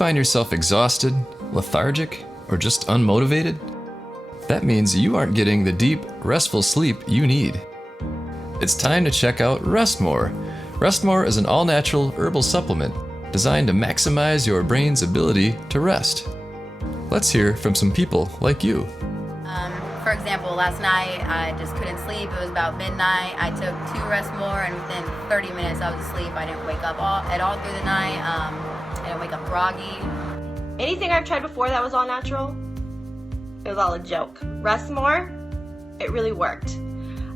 find yourself exhausted, lethargic, or just unmotivated? That means you aren't getting the deep, restful sleep you need. It's time to check out Restmore. Restmore is an all-natural herbal supplement designed to maximize your brain's ability to rest. Let's hear from some people like you. For example, last night I just couldn't sleep. It was about midnight. I took 2 Restmore and within 30 minutes I was asleep. I didn't wake up at all through the night. I didn't wake up groggy. Anything I've tried before that was all natural, it was all a joke. Restmore, it really worked.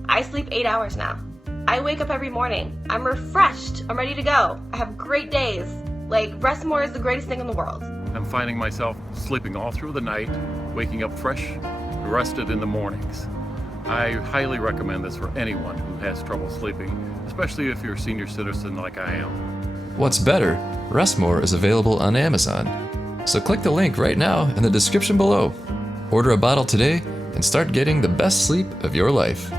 I sleep 8 hours now. I wake up every morning. I'm refreshed. I'm ready to go. I have great days. Restmore is the greatest thing in the world. I'm finding myself sleeping all through the night, waking up fresh, rested in the mornings. I highly recommend this for anyone who has trouble sleeping, especially if you're a senior citizen like I am. What's better, Restmore is available on Amazon. So click the link right now in the description below. Order a bottle today and start getting the best sleep of your life.